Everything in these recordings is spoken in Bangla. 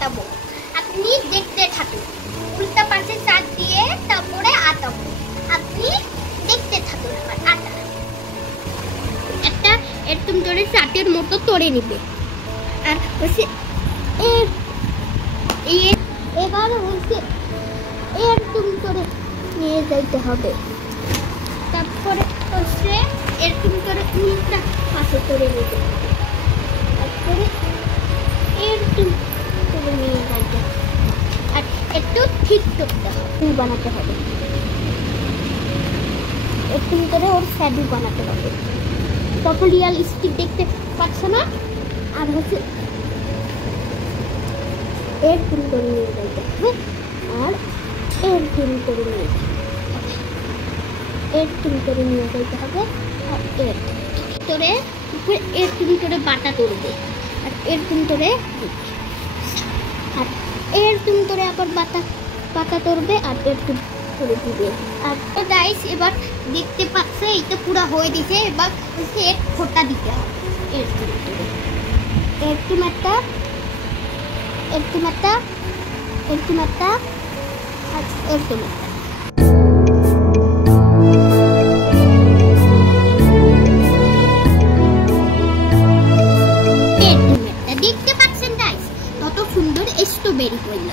আটাবো। আপনি দেখতে থাকুন, উল্টা পাশে চার দিয়ে তারপরে আটাবো। আপনি দেখতে থাকুন। আমার আটা একটা এরকম করে চাটের মতো তরে নিবে। আর হচ্ছে এবার হচ্ছে এরকম করে নিয়ে যাইতে হবে। তারপরে হচ্ছে এরকম করে উল্টা পাশে করে নিতে হবে। তারপরে এরকম করে নিয়ে যাইতে হবে। আর একটু ঠিক করতে হবে, বানাতে হবে। এরকম করে ওর শ্যাডো বানাতে হবে। তখন রিয়ালিস্টিক দেখতে পাচ্ছ না? আর হচ্ছে এরকম করে নিয়ে যাইতে হবে। আর এরকম করে নিয়ে এরকম করে নিয়ে যাইতে হবে। আর এরকম করে বাটা তুলবে। আর এরকম করে আর এরকম করে আবার বাটা তুলবে। আর এরকম করে দিবে। আর গাইস এবার দেখতে পাচ্ছে এটা পুরো হয়ে দিছে। এবার হচ্ছে এক ফোঁটা দিতে হবে। এরকম একটা এরকম একটা আর এরকম একটা। দেখতে পাচ্ছেন গাইস কত সুন্দর স্ট্রবেরি হইল।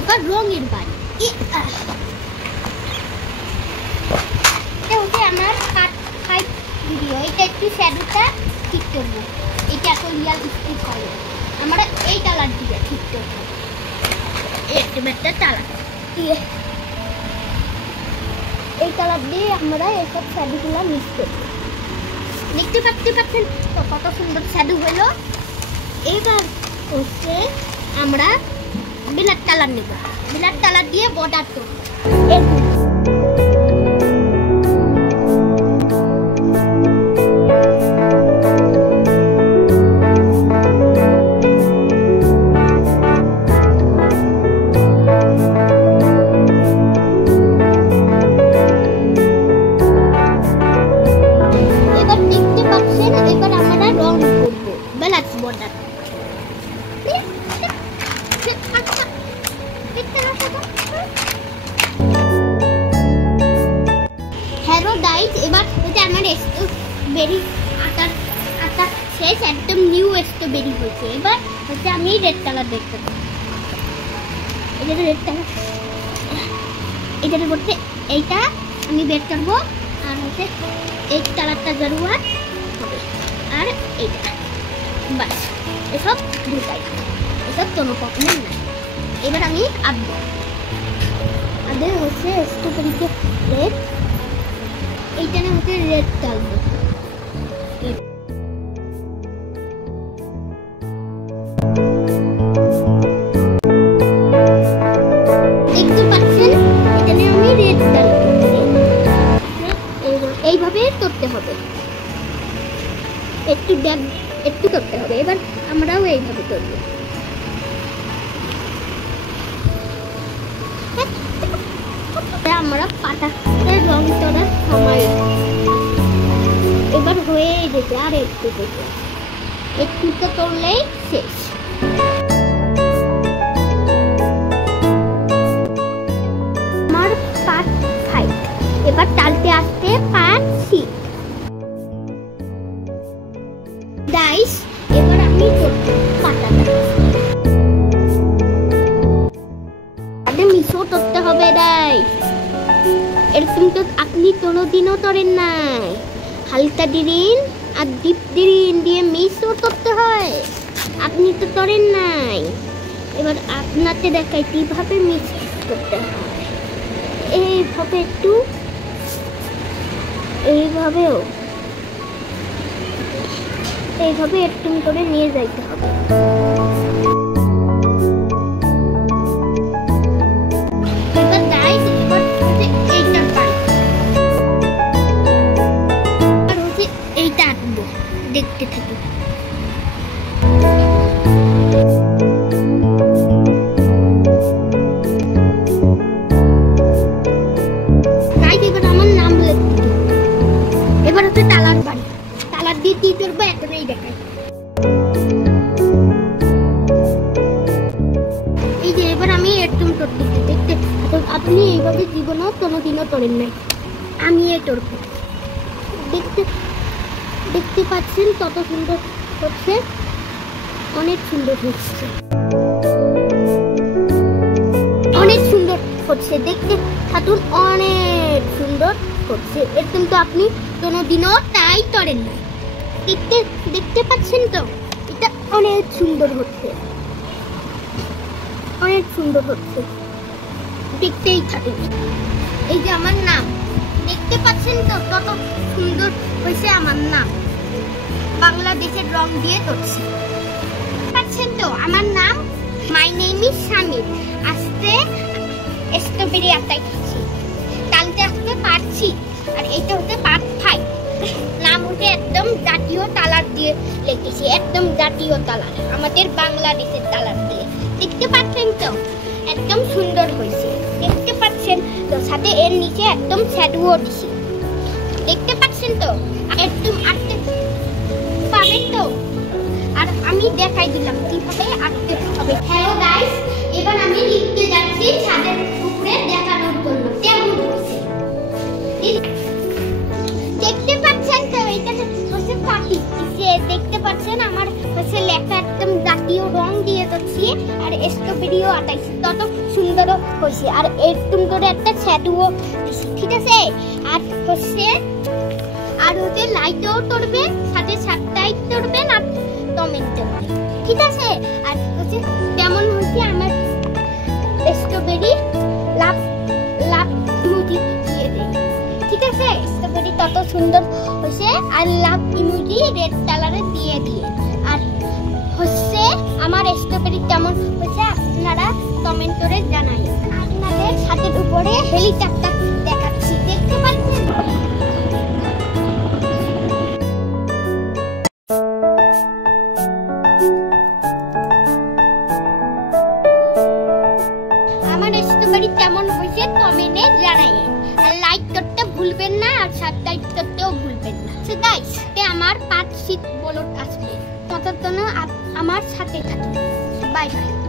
এবার রঙের বাড়ি। এটা হচ্ছে আমার পার্ট 5 ভিডিও। এটা একটু শ্যাডোটা ঠিক করবো। এটা এত রিয়ালিস্টিক হয়। আমরা এই কালার দিয়ে ঠিক করবো। এরকম একটা কালার দিয়ে এই কালার দিয়ে আমরা এইসব শ্যাডোগুলো মিক্স করবো। দেখতে পাচ্ছেন তো কত সুন্দর শ্যাডো হলো। এবার হচ্ছে আমরা ব্ল্যাক কালার নেব। ব্ল্যাক কালার দিয়ে বর্ডার করব। এবার দেখতে পাচ্ছেন এবার আমরা রং করব ব্ল্যাক বর্ডার। হ্যালো গাইস, এবার হচ্ছে আমার স্ট্রবেরি আটা শেষ। একদম নিউ স্ট্রবেরি হয়েছে। এবার হচ্ছে আমি রেড কালার দেখতে পাবো। এটা রেড কালার। এটার মধ্যে এইটা আমি বের করবো। আর হচ্ছে এই কালারটা জরুরি হবে। আর এইটা বাস এসব ঢুকাই। এসব কোনো প্রবলেম নাই। এবার আমি আঁকবো। আমাদের হচ্ছে স্ট্রবেরিতে রেড, এইখানে হচ্ছে রেড কালার। দেখতে পাচ্ছেন এখানে আমি রেড কালার এইভাবে করতে হবে। একটু করতে হবে। এবার আমরাও এইভাবে করবো। আমরা পাটা রং করার সময় এবার হয়ে গেছে। আর একটু তো করলেই শেষ। আমার পার্ট 5। এবার টালতে আসতে পার্ট 6। গাইস এবার আমি করবো পাটাটা। মিশো করতে হবে গাইস। এরকম তো আপনি কোনোদিনও করেন নাই। হালকা দিন আর ডিপ দিন দিয়ে মিশো করতে হয়। আপনি তো করেন নাই। এবার আপনাকে দেখাই কিভাবে মিক্স করতে হয়। এইভাবে একটু এইভাবে একটু করে নিয়ে যাইতে হবে। দেখতে থাকি। এবার আমার নাম লিখতে। এবার হচ্ছে তালার বাড়ি। তালার দিয়ে কি করবো এখনই দেখাই। আপনি এইভাবে জীবনেও কোনোদিনও তোলেন নাই, আমি এই তোড়ব। দেখতে দেখতে পাচ্ছেন কত সুন্দর হচ্ছে, অনেক সুন্দর হচ্ছে, অনেক সুন্দর হচ্ছে। দেখতে থাকুন, অনেক সুন্দর হচ্ছে। এর কিন্তু আপনি কোনোদিনও তাই করেন না। দেখতে দেখতে পাচ্ছেন তো, এটা অনেক সুন্দর হচ্ছে, অনেক সুন্দর হচ্ছে। দেখতেই থাকুন। এই যে আমার নাম, দেখতে পাচ্ছেন তো কত সুন্দর হয়েছে আমার নাম, বাংলাদেশের রং দিয়ে করছে। পাচ্ছেন তো আমার নাম, মাই নেম ইজ শামির। আজকে স্ট্রবেরি আটাই খাচ্ছি, কালকে আসতে পারছি, আর এইটা হচ্ছে পার্ট 5। নাম হচ্ছে একদম জাতীয় কালার দিয়ে লিখেছি, একদম জাতীয় কালার, আমাদের বাংলাদেশের কালার দিয়ে। দেখতে পাচ্ছেন তো একদম সুন্দর হয়েছে, দেখতে পাচ্ছেন তো। সাথে এর নিচে একদম শ্যাডোও দিছি, দেখতে পাচ্ছেন তো। একদম আঁকতে পাবেন তো, আর আমি দেখাই দিলাম কিভাবে আঁকতে হবে। হ্যালো গাইস, এবার আমি লিখতে যাচ্ছি ছাদের উপরে দেখানোর জন্য কেমন হয়েছে। দেখতে পাচ্ছেন তো, এটা হচ্ছে পাখি। দেখতে পাচ্ছেন আমার হচ্ছে লেখা একদম জাতীয় রং দিয়ে দিচ্ছি, আর স্ট্রবেরিও আটাইছি, তত সুন্দর হয়েছে। আর এরকম করে একটা শ্যাডোও দিছি, ঠিক আছে। আর হচ্ছে লাইটও করবেন, সাথে সাবটাইপ করবেন আর কমেন্ট করবেন, ঠিক আছে। আর হচ্ছে কেমন হয়েছে আমার স্ট্রবেরি, লাভ লাভ ইমোজি দিয়ে দেয়, ঠিক আছে। স্ট্রবেরি তত সুন্দর হয়েছে, আর লাভ ইমোজি রেড কালারে দিয়ে দিয়ে। আর হচ্ছে আমার স্ট্রবেরি কেমন হয়েছে আপনারা কমেন্ট করে জানাই। আপনাদের ছাদের উপরে হেলিকপ্টার দেখাচ্ছি, দেখতে পাচ্ছেন। আমার স্ট্রবেরি কেমন হয়েছে কমেন্টে জানাই, আর লাইক করতে ভুলবেন না, আর সাবস্ক্রাইব করতেও ভুলবেন না। সো গাইস, আমার 5 শীত বলট আসবে, ততক্ষণ আমার সাথে থাকুন। Bye bye.